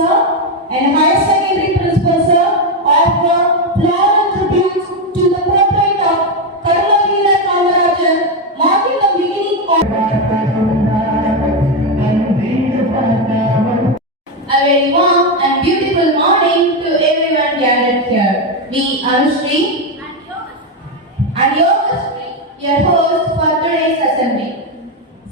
sir, and higher secondary principal, sir, offer floral tributes to the portrait of Karunaveera Kamarajan, marking the beginning of a very warm and beautiful morning to everyone gathered here. Me, Anushri, and Yogashri, your host for today's assembly.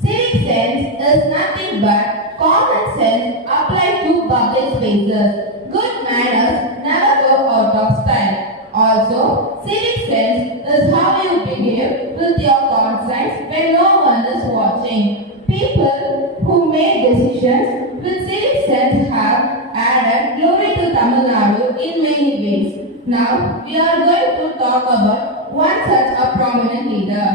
Civic sense is nothing but common sense applied to public spaces. Good manners never go out of style. Also, civic sense is how you behave with your conscience when no one is watching. People who make decisions with civic sense have added glory to Tamil Nadu in many ways. Now, we are going to talk about one such a prominent leader.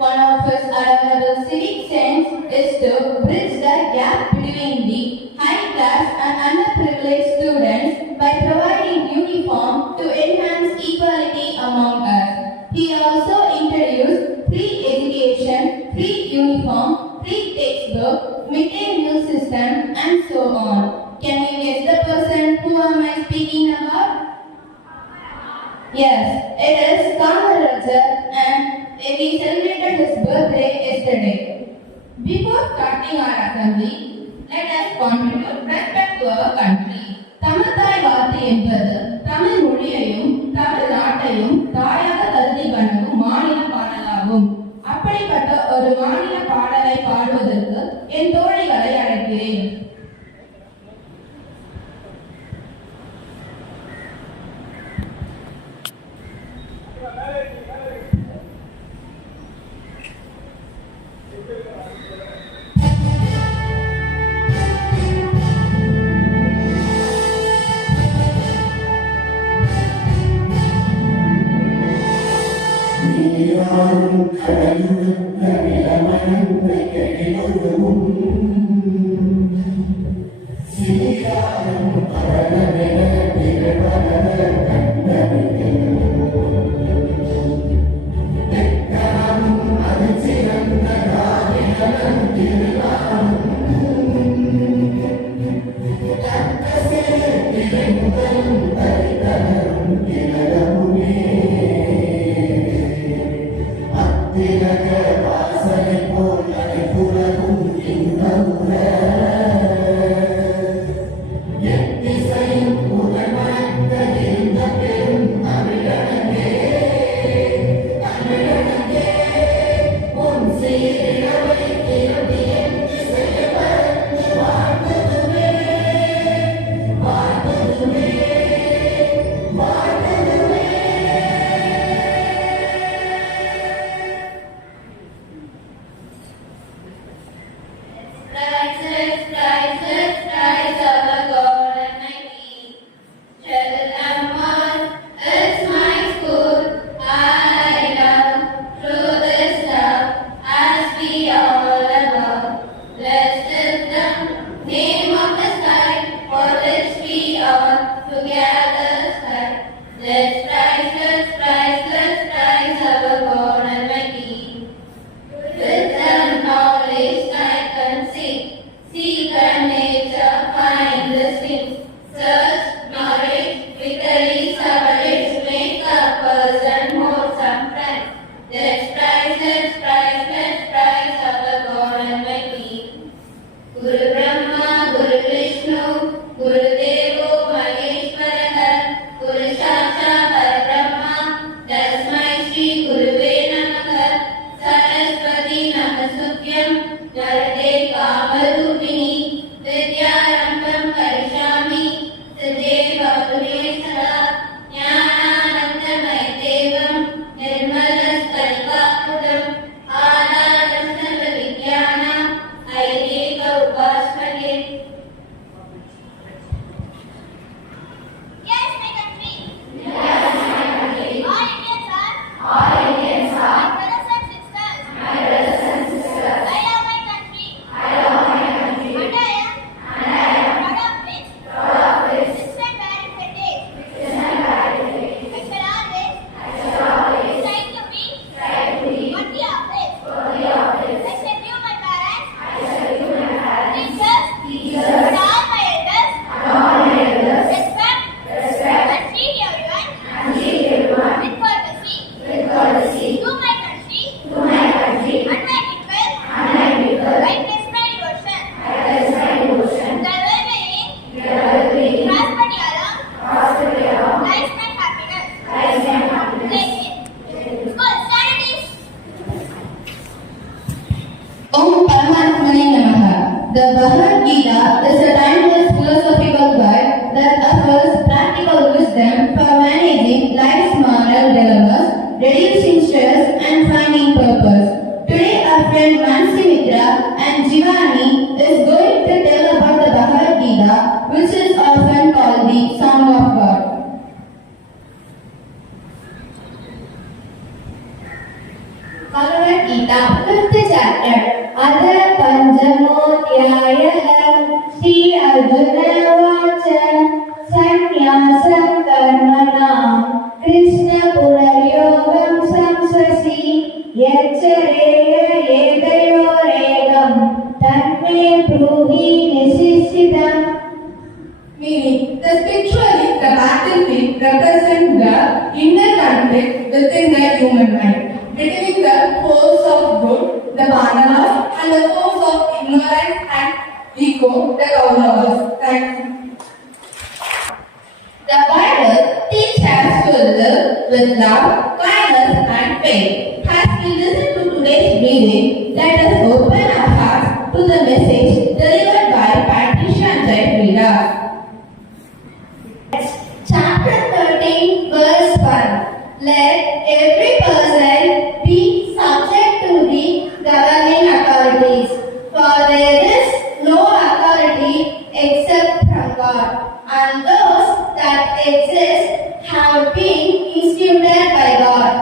One of his admirable civic sense is to bridge the gap between the high class and underprivileged students by providing uniform to enhance equality among us. He also introduced free education, free uniform, free textbook, mid-day meal system, and so on. Can you guess the person who am I speaking about? Yes, it is Kamarajan, and we celebrated his birthday yesterday. Before starting our assembly, let us contribute respect to our country. Tamil தாய் வார்த்தை என்பது தமிழ் மொழியையும் தமிழ் நாட்டையும் தாயாக கருதி வணங்கும் மாநில பாடலாகும். அப்படிப்பட்ட ஒரு மாநில பாடலை பாடுவதற்கு என் தோழிகளை அழைக்கிறேன். Yes, Gita, 5th chapter. Adha Panchamotyayah Sri Arjuna Vacha Sannyasam Karmanam Krishna Purayogam Samsasi Yachareya Yedayoregam Tanme Pruhi Nisishidam. Meaning, the spiritually, the battlefield represents the inner conflict within the human mind, between the force of good, the Pandavas, and the force of ignorance and ego, the Kauravas. Thank you. The Bible teaches us to live with love, kindness, and faith. As we listen to today's reading, let us open our hearts to the message delivered by Patricia and Jayprida. Chapter 13, verse 1. Let every person be subject to the governing authorities, for there is no authority except from God, and those that exist have been instituted by God.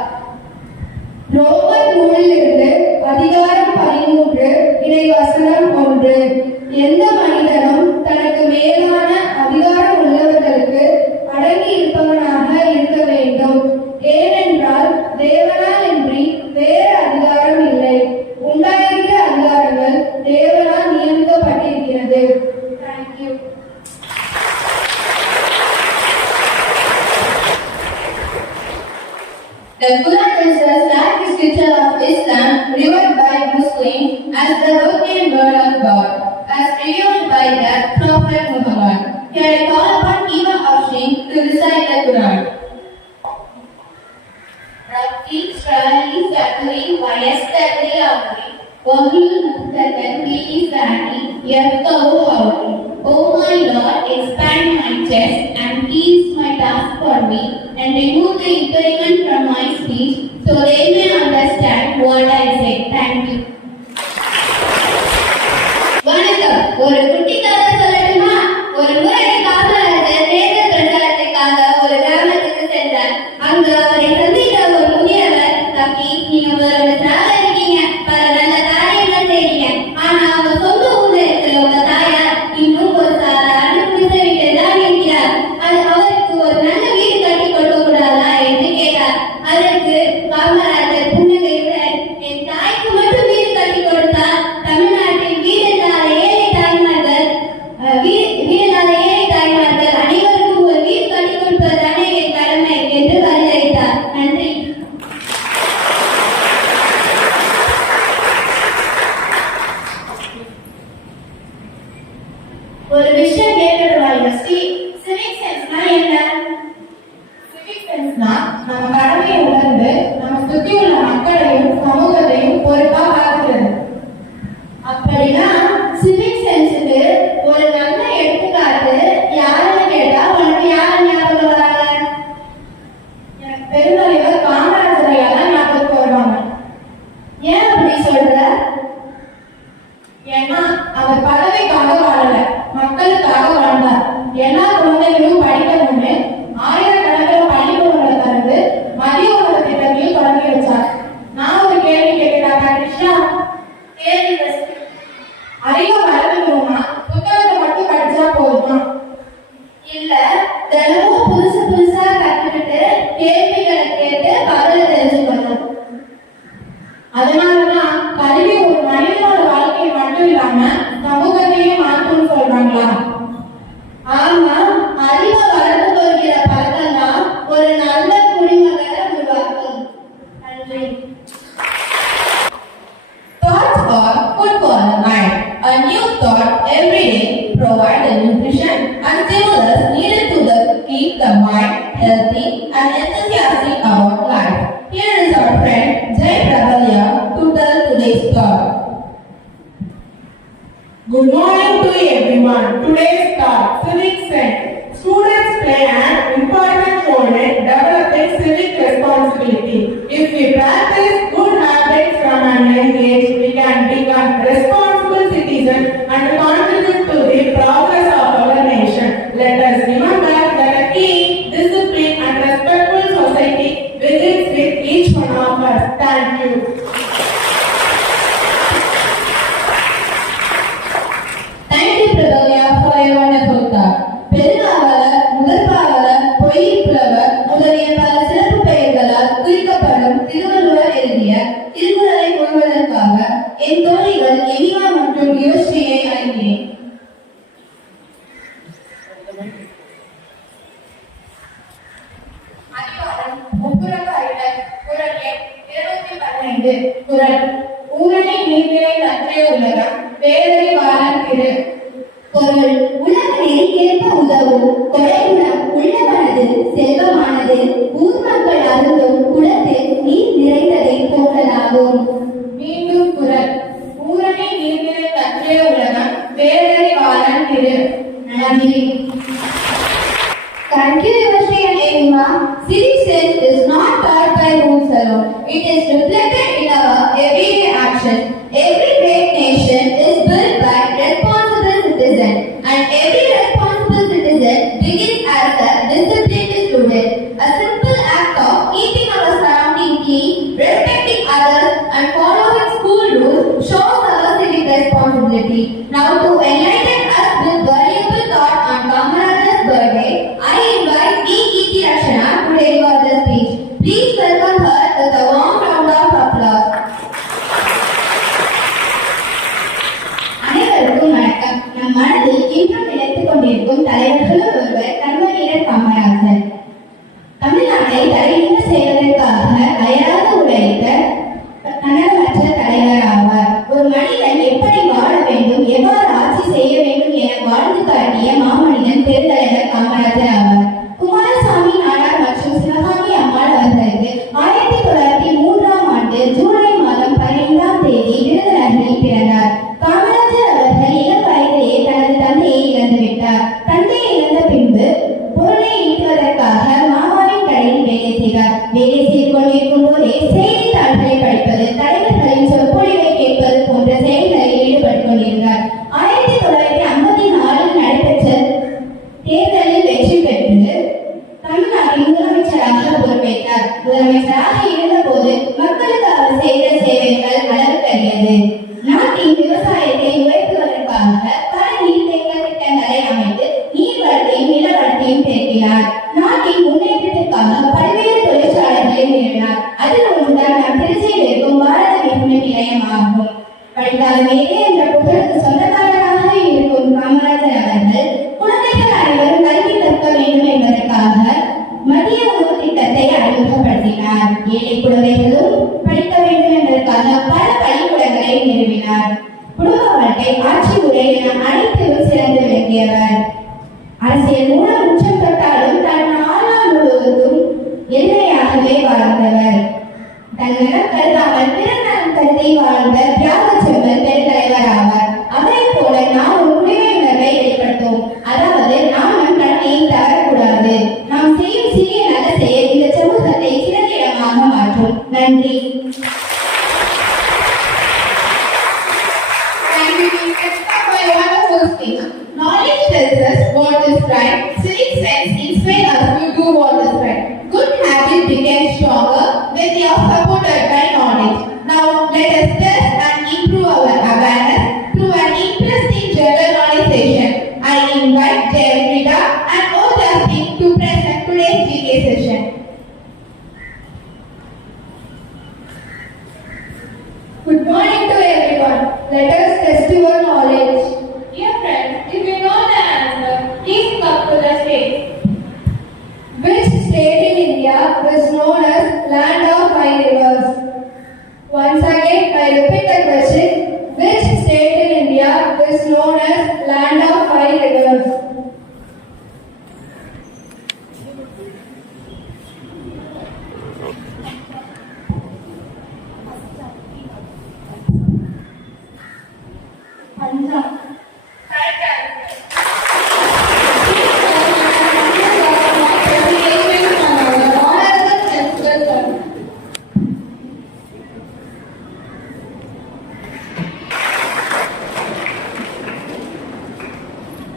ரோமர் நூலிலிருந்து அதிகாரம் 13 இறைவசனம் 1. எந்த மனிதனும் தனக்கு மேலான அதிகாரம் உள்ளவர்களுக்கு அடங்கி இருப்பவனாக இருக்க வேண்டும். ஏனென்றால் தேவனால் இன்றி வேறு அதிகாரம் இல்லை. உண்டாயிருக்கிற அதிகாரங்கள் தேவனால் நியமிக்கப்பட்டிருக்கிறது. Thank you. The Quran is the sacred scripture of Islam, revered by Muslims as the working word of God, as revealed by the Prophet Muhammad. Here I call upon Eva Afshin to recite the Quran. Rabbi Shrali Sakri Vayastakri Amri Wahil Muhtatakri Isani Yafkahu Hawri. O my Lord, expand my chest and ease my task for me, and remove the impediment from my speech, so they may understand what I say. Thank you. வணக்கம். ஒரு குட்டி கதை சொல்லட்டுமா? ஒரு முறை காவலர் தேர்தல் பிரச்சாரத்திற்காக ஒரு கிராமத்துக்கு சென்றார். அங்கு அவரை சந்தித்த ஒரு முதியவர், தம்பி, நீங்க முதலமைச்சராக இருக்கீங்க, பல நல்ல காரியங்கள் செய்றீங்க. ஆனா உங்க சொந்த ஊர்ல இருக்கிற உங்க தாயார் இன்னும் ஒரு சாதாரண குடிசை வீட்டில் தான் இருக்கிறார். அவருக்கு ஒரு நல்ல வீடு கட்டி கொடுக்க கூடாதா என்று கேட்டார். அதற்கு காமராஜர் புன்னகையுடன், என் தாய்க்கு மட்டும் வீடு கட்டி கொடுத்தா தமிழ்நாட்டில் வீடில்லாத ஏழை தாய்மார்கள் அனைவருக்கும் ஒரு வீடு கட்டி கொடுப்பதுதானே என் கடமை என்று பதிலளித்தார். நன்றி. ஒரு விஷயம் கேட்டுடுவாங்க. சிவிக் சென்ஸ்னா என்ன? சிவிக் சென்ஸ்னா நம்ம கடமையை உணர்ந்து நம்ம சுத்தி உள்ள மக்களையும் சமூகத்தையும் பொறுப்பா பார்க்கிறது. அப்படின்னா சிவிக் சென்ஸுக்கு ஒரு நல்ல எடுத்துக்காட்டு யாருன்னு கேட்டா உனக்கு யாரு ஞாபகம் வராங்க? எனக்கு பெருந்தலைவர் காமராஜர் ஐயா தான் ஞாபகம் வருவாங்க. ஏன் அப்படி சொல்ற? ஏன்னா அவர் பதவிக்காக வாழல, மக்களுக்காக வாழ்ந்தார். எல்லா குழந்தைகளும் படிக்கணும்னு ஆயிரக்கணக்கில் பள்ளிக்கூடங்களை திறந்து மதிய உணவு திட்டத்தையும் தொடங்கி வச்சார். நான் ஒரு கேள்வி கேட்கிறேன் பாட்ரிஷா. கேள்வி அறிவை வளர்க்கணும்னா புத்தகத்தை மட்டும் படிச்சா போதுமா? இல்ல, தினமும் புதுசா கத்துக்கிட்டு கேள்விகளை கேட்டு பதில தெரிஞ்சுக்கணும். அதனாலதான் கல்வி ஒரு மனிதனோட வாழ்க்கையை மட்டும் இல்லாம சமூகத்தையும் மாற்றும்னு சொல்றாங்களா? ஆமா, அறிவை வளர்த்து வருகிற பழக்கம் தான் ஒரு நல்ல குடிமகனை உருவாக்கும். நன்றி. Thoughts are food for the mind. A new thought every day provides the nutrition and stimulus needed to keep ஒப்புரவு அறிதல். குறள் எண் 215. குறள் ஊரணி நீர்நிலை நன்றே உலகம் வேறறி வாழன் திரு. பொருள் உலக நெறிக்கேற்ப உதவும் கொடைகுணம் உள்ளவனது செல்வமானது ஊர் மக்கள் அருந்தும் குளத்தில் நீர் நிறைந்ததை போன்றதாகும். மீண்டும் குறள் ஊரணி நீர்நிலை நன்றே உலகம் வேறறி வாழன் திரு. நன்றி. Thank you, Yuvashri and Emma. Civic sense is not taught by rules alone. It is reflected in our everyday action. Every great nation is built by responsible citizens, and every responsible citizen begins as a disciplined student. A simple act of keeping our surrounding clean, respecting others, and following school rules shows our civic responsibility. Now, to enlighten us with valuable thought on Kamaraja's birthday, I invite D. Kirti Rakshana to deliver the speech. Please welcome her with a warm round of applause. அனைவருக்கும் வணக்கம். நம் மனதில் இன்றும் நிலைத்துக் கொண்டிருக்கும் தலைவர்களுள் ஒருவர் கண்மணியர் காமராஜர். தமிழ்நாட்டை தலைநிமிர செய்வதற்காக அயராது உழைத்த தன்னலமற்ற தலைவர் ஆவார். ஒரு மனிதன் எப்படி வாழ வேண்டும், எவ்வாறு ஆட்சி செய்ய வேண்டும் என வாழ்ந்து காட்டிய மாமனிதன் பெருந்தலைவர் காமராஜர் ஆவார். குமாரசாமி நாடார் மற்றும் சிவகாமி அம்மாள் அவர்களுக்கு 1903ஆம் ஆண்டு ஜூலை மாதம் 15ஆம் தேதி விருதுநகரில் பிறந்தார். காமராஜர் அவர்கள் இளம் வயதிலேயே தனது தந்தையை இழந்துவிட்டார். தந்தையை இழந்த பின்பு பொருளை ஈட்டுவதற்காக மாமாவின் கடையில் வேலை செய்தார். வேலை செய்து கொண்டிருக்கும் போதே செய்தித்தாள்களை படிப்பது, தலைவர்களின் சொற்பொழிவை கேட்பது போன்ற செயல்களில் ஈடுபட்டுக் கொண்டிருந்தார். 1954 நடைபெற்ற தேர்தலில் வெற்றி பெற்று தமிழ்நாட்டின் முதலமைச்சராக பொறுப்பேற்றார். முதலமைச்சராக இருந்தபோது மக்களுக்கு அவர் செய்த சேவைகள் அளவுக்கரியது. நாட்டின் விவசாயத்தை உயர்த்துவதற்காக பல நீர்த்தேக்க திட்டங்களை அமைத்து நீர்வளத்தையும் நிலவளத்தையும் பெருக்கினார். நாட்டின் முன்னேற்றத்திற்காக பல்வேறு தொழிற்சாலைகளை நிறுவினார். அதில் ஒன்றுதான் நம் திருச்சியில் இருக்கும் பாரத மிகுந்த நிலையம் ஆகும். படித்தால் வேறு என்ற புகழுக்கு சொந்தக்காரராக இருக்கும் காமராஜர் அவர்கள் குழந்தைகள் அனைவரும் கல்வி கற்க வேண்டும் என்பதற்காக மதிய உணவு திட்டத்தை அறிமுகப்படுத்தினார். ஏழை குழந்தைகளும் படிக்க வேண்டும் என்பதற்காக பல பள்ளிக்கூடங்களை நிறுவினார். குடும்ப வாழ்க்கை, ஆட்சி முறை என அனைத்திலும் சிறந்து விளங்கியவர். அரசியல் மூலம் உச்சம் தொட்டாலும் தன் வாழ்நாள் முழுவதும் எளிமையாகவே வாழ்ந்தவர். தன்னிடம் கருதாமல் பிறநலம் கருதி வாழ்ந்த தியாக செம்மல் பெருந்தலைவர் ஆவார். அவரை போல நாம் ஒரு குடிமை உணர்வை வெளிப்படுத்தும். அதாவது நாம் நம் கடமையை தவறக்கூடாது. நாம் செய்யும் சிறிய நல்ல செயல் இந்த சமூகத்தை சிறந்த இடமாக மாற்றும். நன்றி. Knowledge tells us what is right. Civic sense inspires us to do what is right. Good habits become stronger when they are supported by knowledge. Now, let us test and improve our awareness through an interesting general knowledge session. I invite Jayamrita and Ojasthi to present today's GK session. Good morning to everyone. Let us test your knowledge. Dear friends, if you know the answer, please come to the stage. Which state in India is known as land of five rivers? Once again, I repeat the question. Which state in India is known as land of five rivers? Punjab. Correct answer.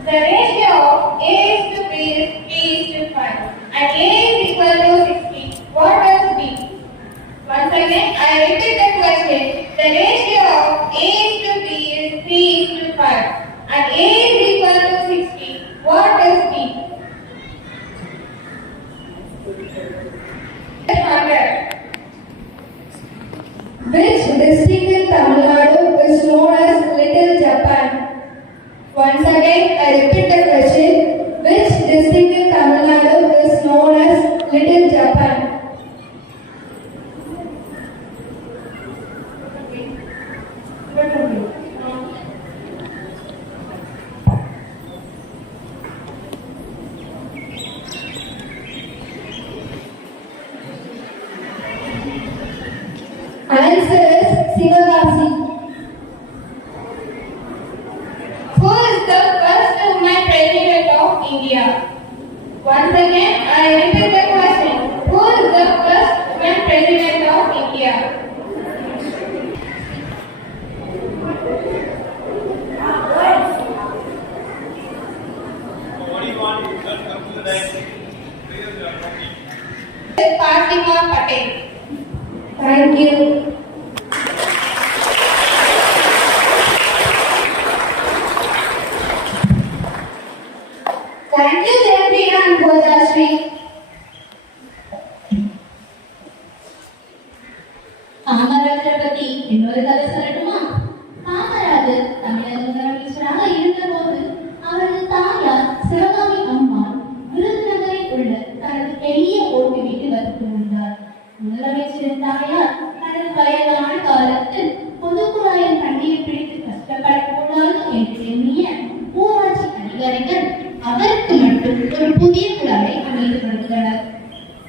The ratio of A is to B is P is to 5 and A is equal to 60. What does B? Once again, I repeat the question. The ratio of A is to B is 3 is to 5 and A is equal to 60. What does B? Which district in Tamil Nadu is known as Little Japan? Once again, I repeat the question. Which Answer is Sivagasi. Who is the first woman president of India? Once again, I repeat the question. Who is the first woman president of India? Fatima Patel. Thank you. Thank you, Jayapriya and Bhojashri. காமராஜரை பத்தி இன்னொரு கதை சொல்லட்டுமா? காமராஜர் தமிழக முதலமைச்சராக இருந்தபோது அவரது தாயார் சிவகாமி அம்மாள் விருதுநகரில் உள்ள தனது பெரிய ஓட்டு வீட்டில் வசித்து வந்தார். முதலமைச்சரின் தாயார் தனது வயதான காலத்தில் பொது குழாயில் தண்ணீர் பிடித்து கஷ்டப்படக்கூடாது என்று எண்ணிய ஊராட்சி அதிகாரிகள் அவருக்கு மட்டும் ஒரு புதிய குழாயை அமைத்து கொடுத்தனர்.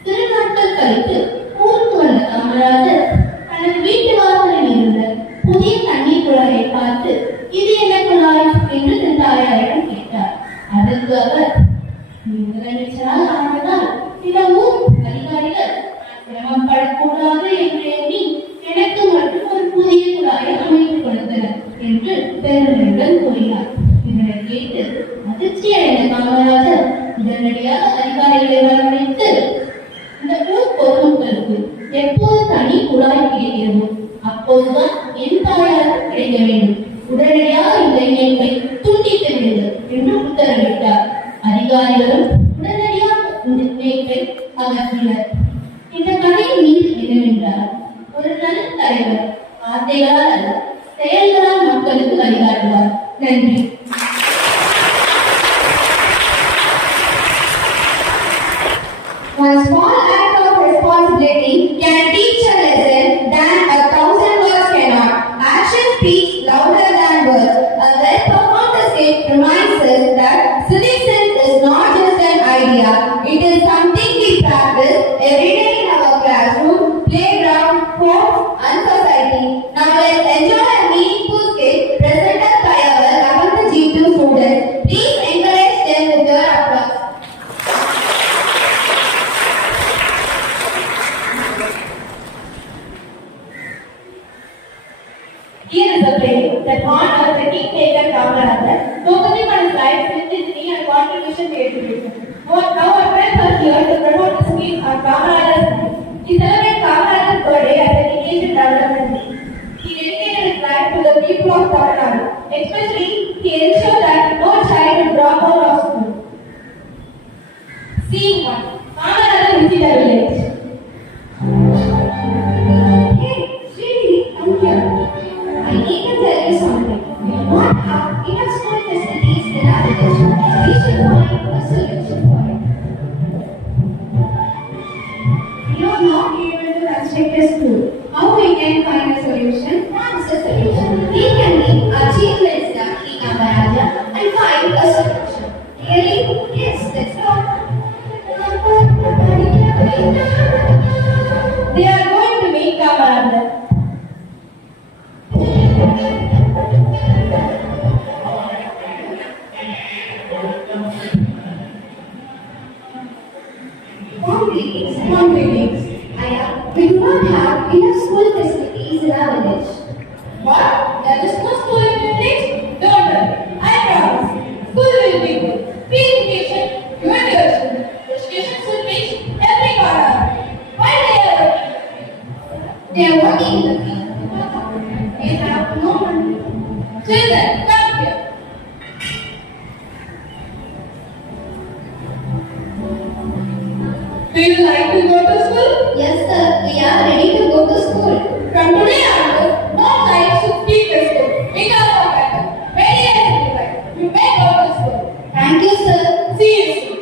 திருநாட்கள் கழித்து ஊருக்கு வந்த காமராஜர் தனது வீட்டு வாசலில் இருந்த புதிய தண்ணீர் குழாயை பார்த்து இது என்ன குழாய் என்று தன் தாயாரிடம் கேட்டார். அதற்கு அவர், நீ முதலமைச்சராக ஆனதால் இந்த ஊர் அதிகாரிகள் சிரமப்படக்கூடாது என்று எண்ணி எனக்கு மட்டும் ஒரு புதிய குழாயை அமைத்துக் கொடுத்தனர் என்று பெருமையுடன் கூறினார். இதனை கேட்டு அதிர்ச்சி அடைந்த காமராஜர் உடனடியாக அதிகாரிகளை வரவழைத்து, இந்த ஊர் பொதுமக்களுக்கு எப்போது தனி குழாய் கிடைக்கிறதோ அப்போதுதான் என் தாயாருக்கு கிடைக்க வேண்டும். உடனடியாக இந்த இணைப்பை துண்டித்து விடுங்கள் என்று உத்தரவிட்டார். அதிகாரிகளும் உடனடியாக இந்த இணைப்பை அகற்றினர். இந்த கதையின் நீதி என்னவென்றால், ஒரு நல்ல தலைவர் வார்த்தைகளால் அல்ல செயல்களால் மக்களுக்கு வழிகாட்டுவார். நன்றி. One small act of responsibility can teach a lesson that 1,000 words cannot. Action speaks louder than words. A well-performed skit reminds us that civic sense is not just an idea. It is something we practice every day in our classroom, playground, homes, and society. Now let's enjoy a meaningful skit presented by our 11th G2 students. Please encourage them with your applause. Here is a play that honors the kingmaker Kamarajar, focusing on his life, simplicity and contribution to education. Now our friends are here to promote the scheme on Kamarajar's life. We celebrate Kamarajar's birthday as Education Development Day. He dedicated his life to the people of Tamil Nadu. Especially, he ensured that no child would drop out of school. Scene 1. Kamarajar visit a village. Hey, Srini, come here. I need to tell you something. We do not have enough school facilities in our village. We should find a solution for it. We are not able to construct a school. How we can find a solution? What is the solution? We can meet our chief minister, Kamarajar, and find a solution. Really? Yes, let's go. They are going to meet Kamarajar. Warm greetings. We do not have enough school facilities in our village. What? There is no school in your village? Don't worry. I promise. School will be good. Free education, universal. Education should reach every corner. Why they are working? They are working in the field. They have no money. Children, come here. Do you like to go to school? Yes, sir. We are ready to go to school. From today onwards, no child should skip the school because of that. Very simple. You may go to school. Thank you, sir. See you soon.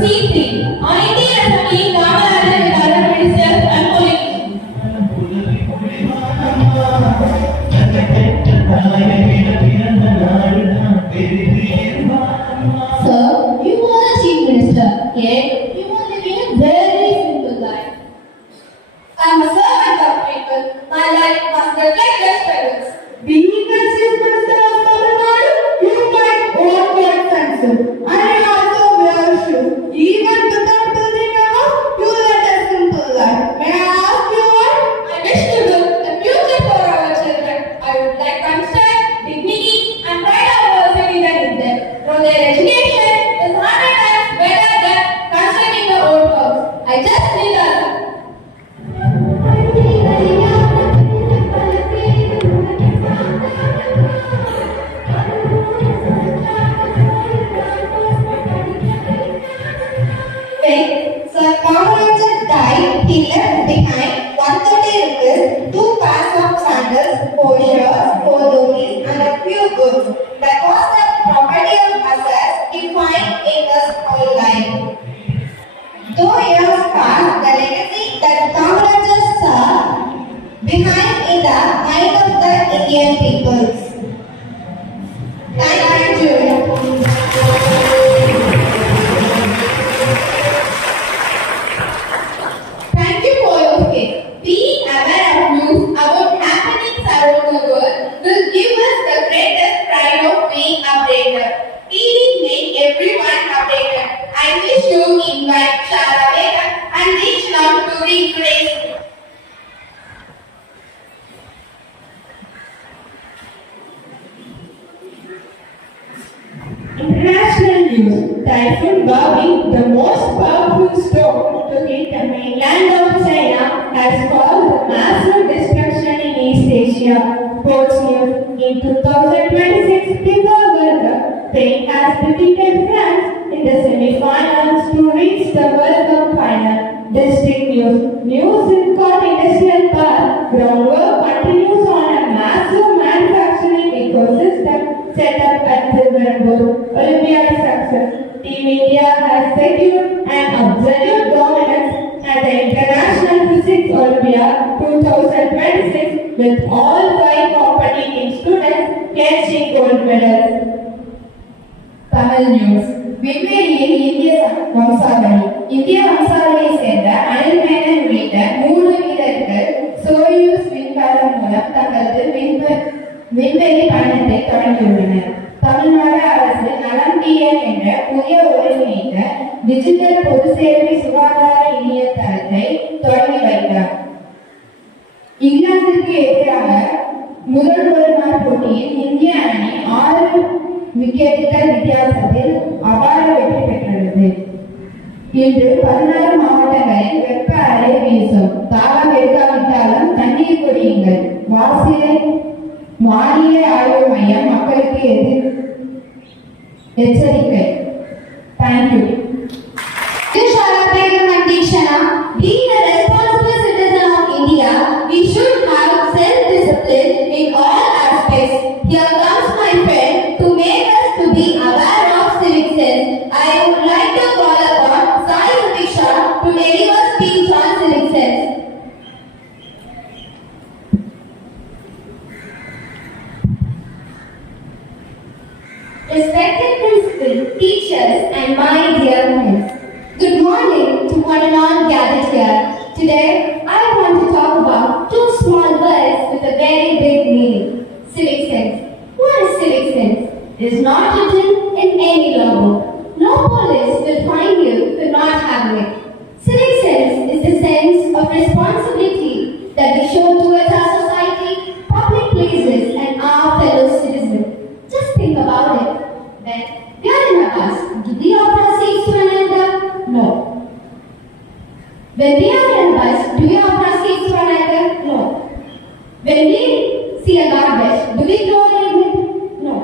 C3. On Indian Assembly, Kamarajar and other ministers and politicians. Sir, you are the chief minister, yet you are living a very simple life. shoes. And I also wear shoes. Even without building a house, you led a simple life. May I ask you what? I wish to build a future for our children. I would like concern, dignity, and pride of our citizens in them. Through their education is 100 times better than constructing the old house. I just need a When Sir Kamarajar died, he left behind 130 rupees, 2 pairs of sandals, 4 shirts, 4 dhotis, and a few goods. That was the property of assets defined in his whole life. Though years passed, the legacy that Kamarajar saw behind in the mind of the Indian peoples. Thank you. Thank you for your faith. Being aware of news about happenings around the world will give us the greatest pride of being updated. TV make everyone updated. I wish to invite Shara Vega and Rishna to read today's. International news. Typhoon Bobby, the most powerful storm to hit the mainland of China, has caused massive destruction in East Asia. Sports news. In 2026 FIFA World Cup, Spain has defeated France in the semi-finals to reach the World Cup final. District news. News in Court Industrial Park. Groundwork continues on a massive manufacturing ecosystem set up at Thiruvananthapuram. Olympiad success. Team India has secured an absolute dominance at the International Physics Olympiad 2026 with all 5 competing students catching gold medals. Tamil news. விண்வெளியில் இந்திய வம்சாவளி. இந்திய வம்சாவளியை சேர்ந்த அனில் மேனன் உள்ளிட்ட 3 வீரர்கள் சோயூஸ் விண்கலம் மூலம் தங்களது விண்வெளி பயணத்தை தொடங்கியுள்ளனர். தமிழ்நாடு அரசு நலம் டிஎன் என்ற புதிய ஒருங்கிணைந்த டிஜிட்டல் பொது சேவை சுகாதார இணையதளத்தை தொடங்கி வைத்தார். இங்கிலாந்திற்கு எதிராக முதல் ஒருநாள் போட்டியில் இந்திய அணி 6 விக்கெட்டுகள் வித்தியாசத்தில் அபார வெற்றி பெற்றுள்ளது. இன்று 16 மாவட்டங்களில் வெப்ப அலை வீசும். தாகம் எடுக்காவிட்டாலும் தண்ணீர் குடியுங்கள். வானிலை ஆய்வு மையம் மக்களுக்கு எச்சரிக்கை. Thank you. Being a responsible citizen of India, we should have self-discipline in all aspects. Here comes my friend to make us to be aware of civic sense. I would like to call upon Sai Utisha to deliver speech on civic sense. Respected principal, teachers, and my dear friends, good morning to one and all gathered here. Today, I want to talk about 2 small words with a very big meaning. Civic sense. What is civic sense? It is not written in any law book. No police will find you for not having it. Civic sense is the sense of responsibility that we show towards our society, public places, and our fellow citizens. Just think about it. When we are in a bus, do we offer seats to another? No. When we are in a bus, do we offer seats to another? No. When we see a garbage, do we throw it in? No.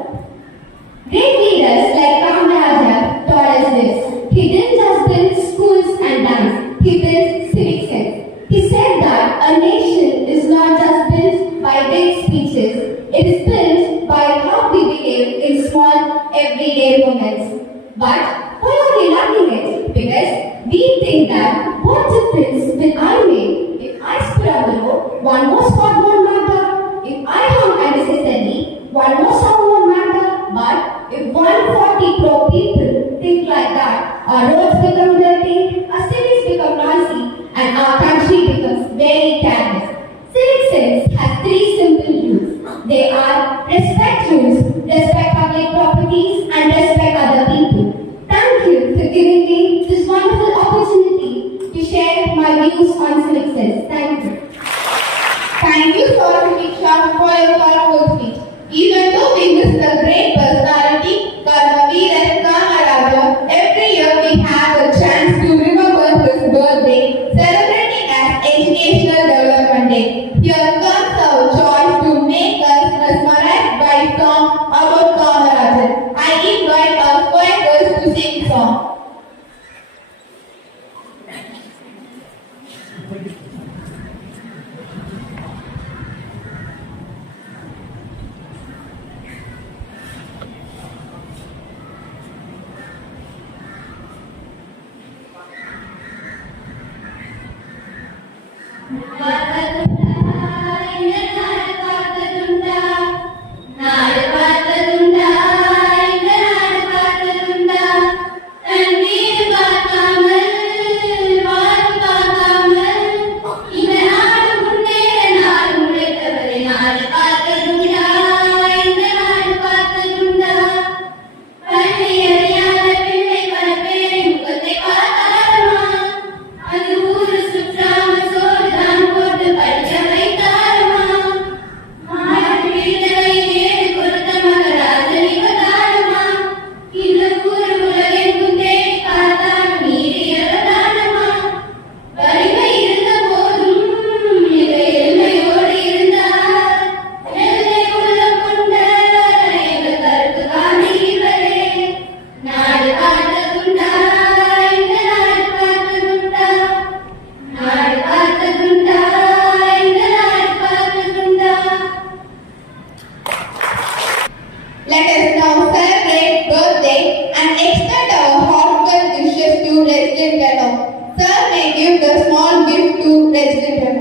Great leaders like Kamarajar taught us this. He didn't just build schools and dams, he built civic sense. He said that a nation is not just built by big speeches, it is built by how we behave in small everyday moments. But why are we lacking it? Because we think that what difference will I make if I spit on the road, one more spot won't matter. If I honk unnecessarily, one more sound won't matter. But if 140 crore people think like that, our roads become dirty, our cities become noisy, and our country becomes very careless. Civic sense has 3 simple rules. They are respect rules, respect public properties, and respect other people. நாடு பார்த்ததுண்டா இந்த நாடு பார்த்ததுண்டா நாடு பார்த்ததுண்டா இந்த நாடு பார்த்ததுண்டா. Let us now celebrate birthday and extend our heartfelt wishes to Resident Fellow. Sir may give the small gift to Resident Fellow.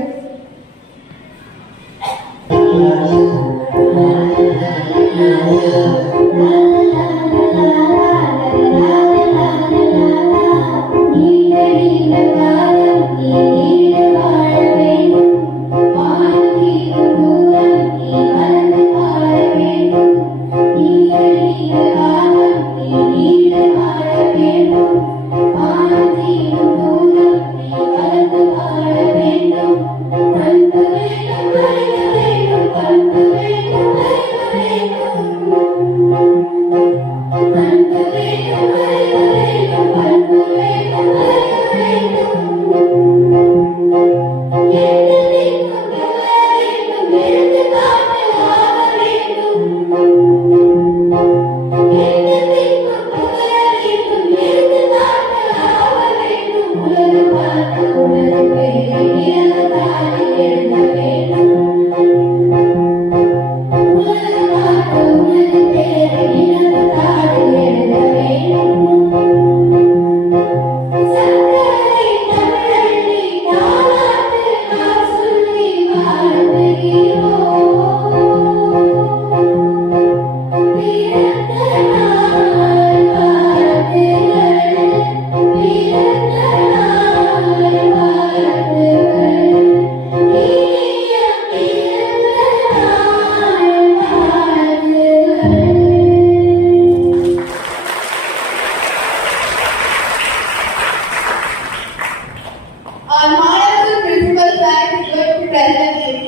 Our honorable principal sir is going to present it.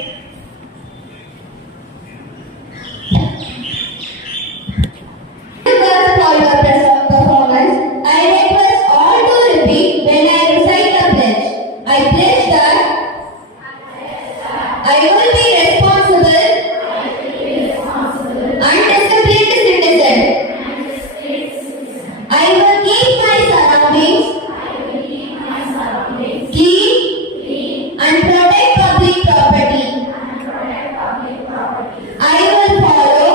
Thank you for your performance. I request all to repeat when I recite the pledge. I pledge that I will be responsible and disciplined citizen. I will keep my surroundings clean and protect public property. I will follow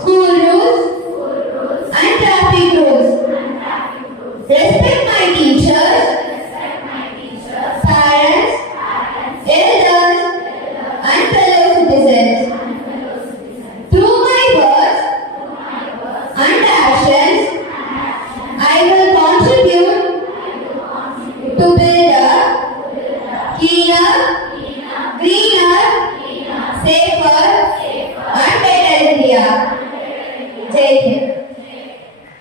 school rules and traffic rules. Respect my teachers, parents, elders, and fellow citizens. Through my words and actions, I will contribute to build a cleaner, greener, safer, and better India. Jai Hind.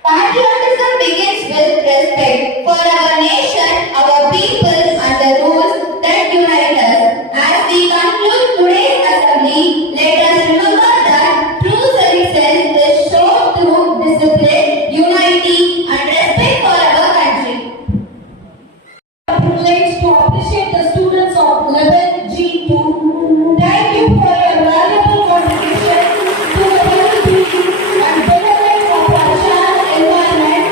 Patriotism begins with respect for our nation, our people, and the rules that unite us. As we conclude today's assembly, let us remember that true citizens is shown through discipline, unity, and respect for our country. Privilege to appreciate the students of level G2. Thank you for your valuable contribution to the unity and betterment of our shared environment.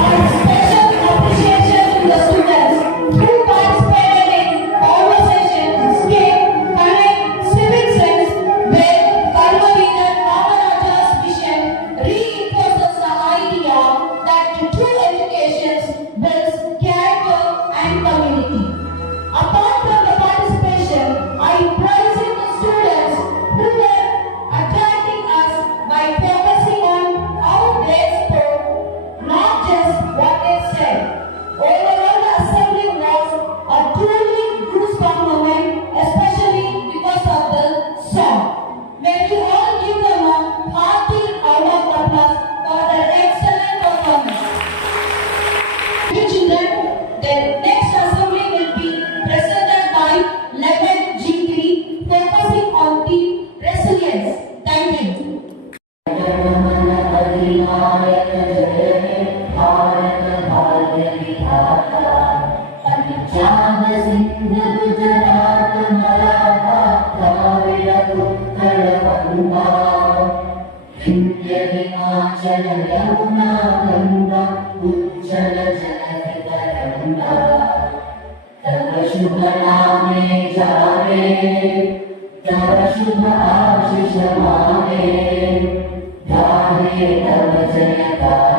Our special appreciation to the students who participated in conversations, skip, connect, civic sense, where Karmavida Kamaraja's vision reinforces the idea that true education builds character and community. Apart from the participation, I praise the students who were attracting us by focusing on how they spoke, not just what they said. Overall, the assembly was a truly goosebump moment, especially because of the song. May we all give them a hearty round of applause for their excellent performance. Dear children, the next assembly will be presented by 11G3, focusing on the resilience. Thank you. Hindiya Himachal Yamuna गंगा उज्जल जलधितरंगा तव शुभ नामे जागे तव शुभ आशीष मागे गाहे तव जयकार